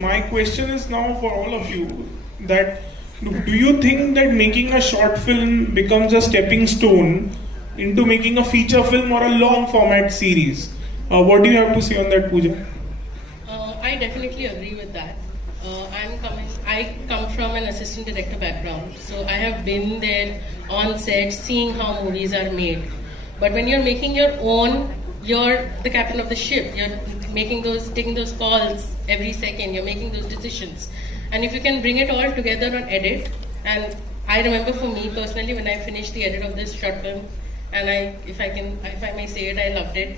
My question is now for all of you that do you think that making a short film becomes a stepping stone into making a feature film or a long format series? What do you have to say on that, Pooja? I definitely agree with that. I come from an assistant director background, so I have been there on set, seeing how movies are made. But when you're making your own, you're the captain of the ship. You're taking those calls every second. You're making those decisions, and if you can bring it all together on edit, and I remember for me personally when I finished the edit of this short film, and if I may say it, I loved it,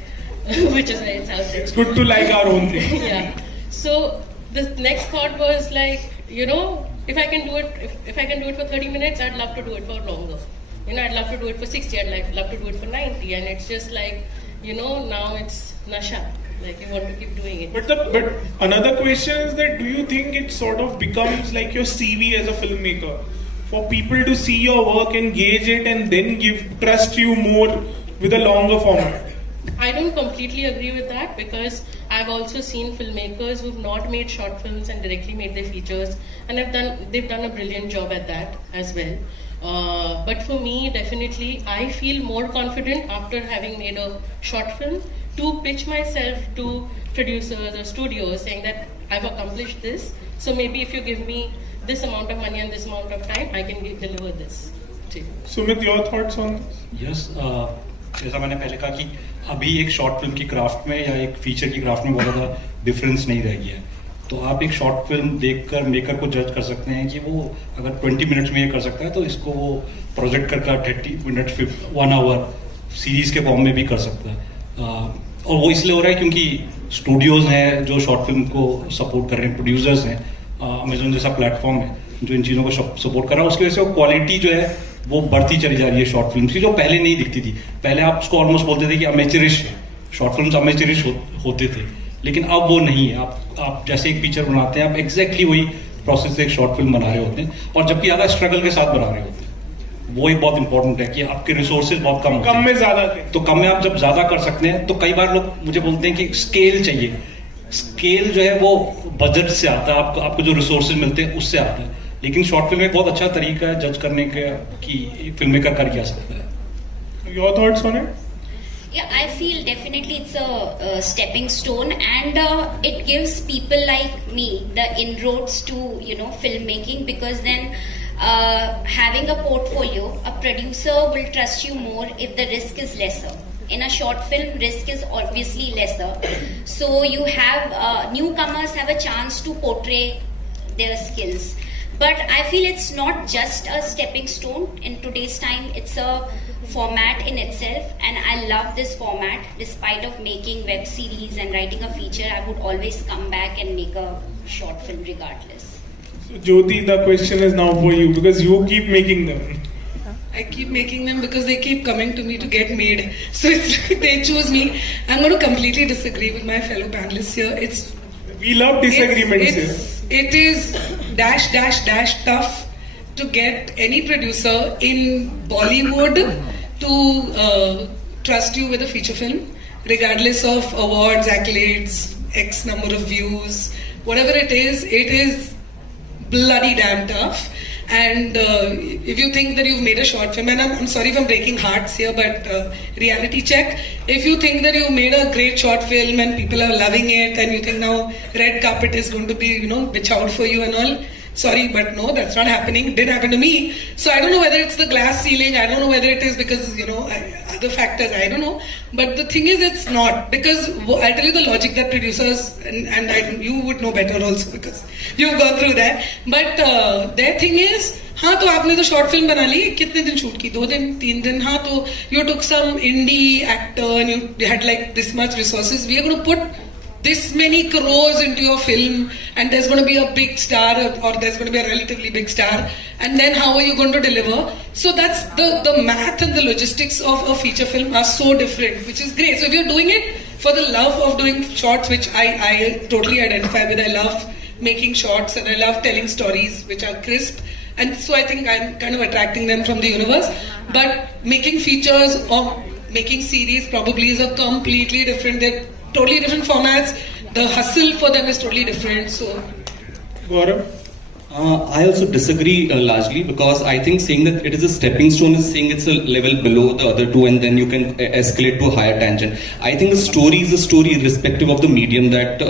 which is why it's out there. It's good to like our own thing. Yeah. So the next thought was like, if I can do it for 30 minutes, I'd love to do it for longer. I'd love to do it for 60, I'd love to do it for 90, and it's just like, now it's nasha. Like you want to keep doing it. But another question is that do you think it sort of becomes like your CV as a filmmaker? For people to see your work and gauge it and then trust you more with a longer format? I don't completely agree with that, because I've also seen filmmakers who've not made short films and directly made their features, and they've done a brilliant job at that as well. But for me, definitely, I feel more confident after having made a short film to pitch myself to producers or studios saying that I've accomplished this, so maybe if you give me this amount of money and this amount of time, I can deliver this to you. Sumit, your thoughts on this? Yes, जैसा मैंने पहले कहा कि अभी एक short film की craft में या एक फीचर की क्राफ्ट में बहुत ज़्यादा डिफरेंस नहीं रह गया है. तो आप एक शॉर्ट फिल्म देखकर मेकर को जज कर सकते हैं कि वो अगर 20 मिनट्स में ये कर सकता है तो इसको वो प्रोजेक्ट करके 30 मिनट 1 आवर सीरीज के फॉर्म में भी कर सकता है. और वो इसलिए हो रहा है क्योंकि स्टूडियोज हैं जो शॉर्ट फिल्म को सपोर्ट कर रहे हैं, प्रोड्यूसर्स हैं, अमेजोन जैसा प्लेटफॉर्म है जो इन चीज़ों को सपोर्ट कर रहा है. उसकी वजह से वो क्वालिटी जो है वो बढ़ती चली जा रही है शॉर्ट फिल्म की, जो पहले नहीं दिखती थी. पहले आप उसको ऑलमोस्ट बोलते थे कि अमेचरिश है, शॉर्ट फिल्म अमेचरिश होते थे, लेकिन अब वो नहीं है. आप जैसे एक पिक्चर बनाते हैं, आप एग्जैक्टली वही प्रोसेस से एक शॉर्ट फिल्म बना रहे होते हैं, और जबकि ज़्यादा स्ट्रगल के साथ बना रहे होते हैं. वो एक बहुत इंपॉर्टेंट है कि आपके रिसोर्सेज बहुत कम में ज्यादा थे, तो कम में आप जब ज्यादा कर सकते हैं. तो कई बार लोग मुझे बोलते हैं कि स्केल चाहिए. स्केल जो है वो बजट से आता है, आपको जो रिसोर्सेज मिलते हैं उससे आता है. लेकिन शॉर्ट फिल्म एक बहुत अच्छा तरीका है जज करने का कि फिल्म मेकर कर क्या सकता है. Your thoughts on it? Yeah, I feel definitely it's a stepping stone, and it gives people like me the inroads to filmmaking, because then having a portfolio, a producer will trust you more if the risk is lesser. In a short film, risk is obviously lesser, so you have newcomers have a chance to portray their skills. But I feel it's not just a stepping stone. In today's time, it's a format in itself, and I love this format. Despite of making web series and writing a feature, I would always come back and make a short film regardless. So Jyoti, the question is now for you, because you keep making them. I keep making them because they keep coming to me to get made. So it's like they choose me. I'm going to completely disagree with my fellow panelists here. We love disagreements here. It is dash tough to get any producer in Bollywood to trust you with a feature film, regardless of awards, accolades, X number of views, whatever it is bloody damn tough. And if you think that you've made a short film, and I'm sorry if I'm breaking hearts here, but reality check, if you think that you made a great short film and people are loving it, and you think now red carpet is going to be, bitch out for you and all, sorry, but no, that's not happening. It did happen to me. So I don't know whether it's the glass ceiling, I don't know whether it is because, other factors, I don't know. But the thing is, it's not. Because I'll tell you the logic that producers, and you would know better also because you've gone through that. But their thing is, हाँ तो आपने तो short film बना ली, कितने दिन shoot की, 2 दिन 3 दिन, हाँ तो you took some indie actor and you had like this much resources, we are going to put this many crores into your film, and there's going to be a big star, or there's going to be a relatively big star, and then how are you going to deliver? So that's the math and the logistics of a feature film are so different, which is great. So if you're doing it for the love of doing shorts, which I totally identify with, I love making shorts and I love telling stories which are crisp, and so I think I'm kind of attracting them from the universe. But making features or making series probably is a completely different, they're totally different formats. The hustle for them is totally different. So Gaurav? I also disagree largely, because I think saying that it is a stepping stone is saying it's a level below the other two and then you can escalate to a higher tangent. I think a story is a story irrespective of the medium that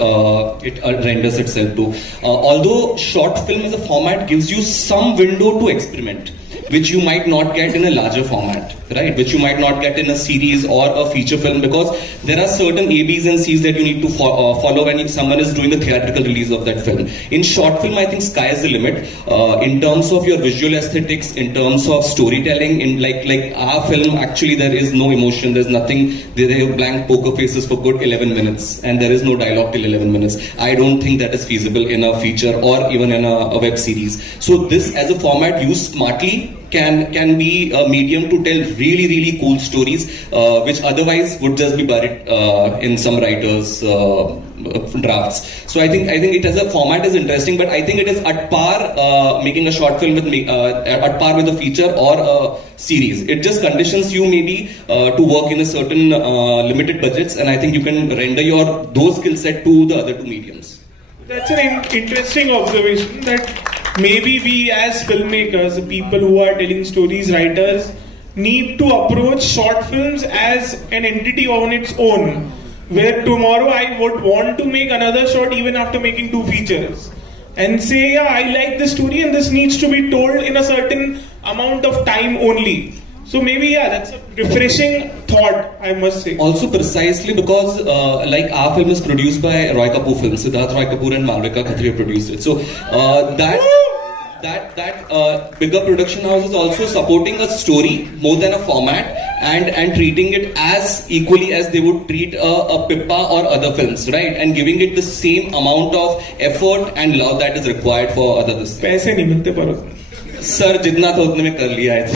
it renders itself to. Although short film as a format gives you some window to experiment, which you might not get in a larger format, right? Which you might not get in a series or a feature film, because there are certain A, B's and C's that you need to follow when someone is doing a theatrical release of that film. In short film, I think sky is the limit. In terms of your visual aesthetics, in terms of storytelling, in like our film, actually there is no emotion, there's nothing, there are blank poker faces for good 11 minutes and there is no dialogue till 11 minutes. I don't think that is feasible in a feature or even in a web series. So this as a format used smartly can be a medium to tell really cool stories, which otherwise would just be buried in some writers' drafts. So I think it as a format is interesting, but I think it is at par making a short film with at par with a feature or a series. It just conditions you maybe to work in a certain limited budgets, and I think you can render those skill set to the other two mediums. That's an interesting observation, that maybe we as filmmakers, the people who are telling stories, writers, need to approach short films as an entity on its own, where tomorrow I would want to make another short even after making 2 features, and say, yeah, I like this story and this needs to be told in a certain amount of time only. So maybe, yeah, that's a refreshing thought, I must say. Also precisely because like our film is produced by Roy Kapoor Films, Siddharth Roy Kapoor and Malvika Khatri produced it. So that bigger production house is also supporting a story more than a format, and treating it as equally as they would treat a Pippa or other films, right? And giving it the same amount of effort and love that is required for other this. पैसे नहीं मिलते पर Sir, जितना तो उतने में कर लिया है.